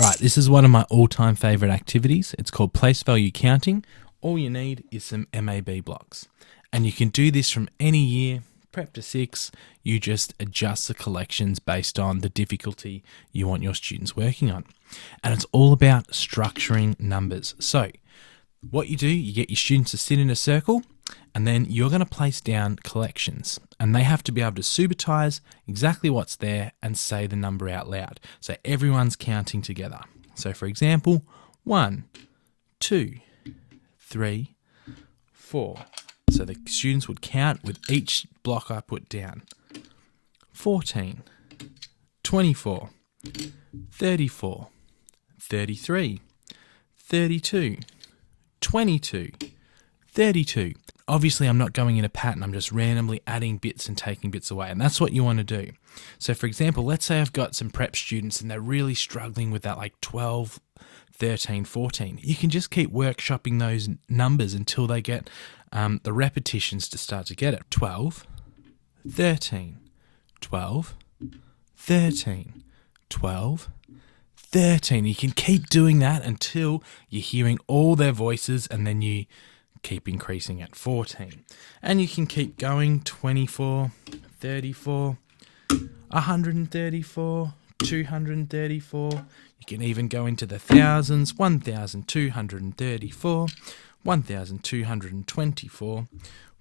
All right, this is one of my all-time favorite activities. It's called place value counting. All you need is some MAB blocks. And you can do this from any year, prep to 6. You just adjust the collections based on the difficulty you want your students working on. And it's all about structuring numbers. So what you do, you get your students to sit in a circle, and then you're going to place down collections, and they have to be able to subitize exactly what's there and say the number out loud. So everyone's counting together. So for example, 1, 2, 3, 4. So the students would count with each block I put down. 14, 24, 34, 33, 32, 22, 32. Obviously, I'm not going in a pattern. I'm just randomly adding bits and taking bits away. And that's what you want to do. So for example, let's say I've got some prep students and they're really struggling with that, like 12, 13, 14. You can just keep workshopping those numbers until they get the repetitions to start to get it. 12, 13, 12, 13, 12, 13. You can keep doing that until you're hearing all their voices, and then you keep increasing at 14. And you can keep going. 24, 34, 134, 234. You can even go into the thousands. 1,234, 1,224,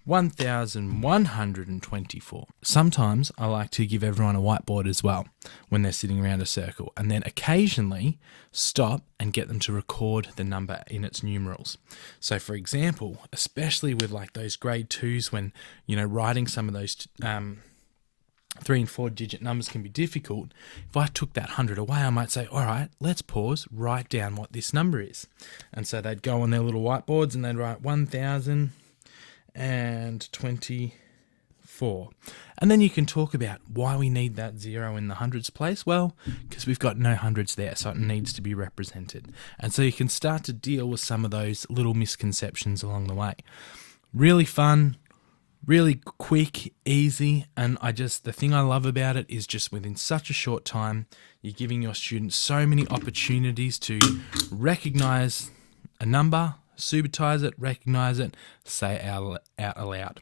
1,124. Sometimes I like to give everyone a whiteboard as well when they're sitting around a circle, and then occasionally stop and get them to record the number in its numerals. So for example, especially with like those grade 2s, when writing some of those 3 and 4 digit numbers can be difficult. If I took that 100 away, I might say, all right, let's pause, write down what this number is. And so they'd go on their little whiteboards and they'd write 1,024. And then you can talk about why we need that 0 in the hundreds place. Well, because we've got no hundreds there, so it needs to be represented. And so you can start to deal with some of those little misconceptions along the way. Really fun, really quick, easy, and the thing I love about it is just within such a short time, you're giving your students so many opportunities to recognize a number, subitize it, recognize it, say it out aloud.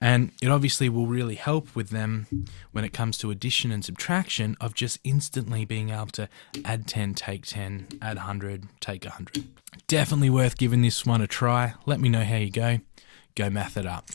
And it obviously will really help with them when it comes to addition and subtraction, of just instantly being able to add 10, take 10, add 100, take 100. Definitely worth giving this one a try. Let me know how you go. Go math it up.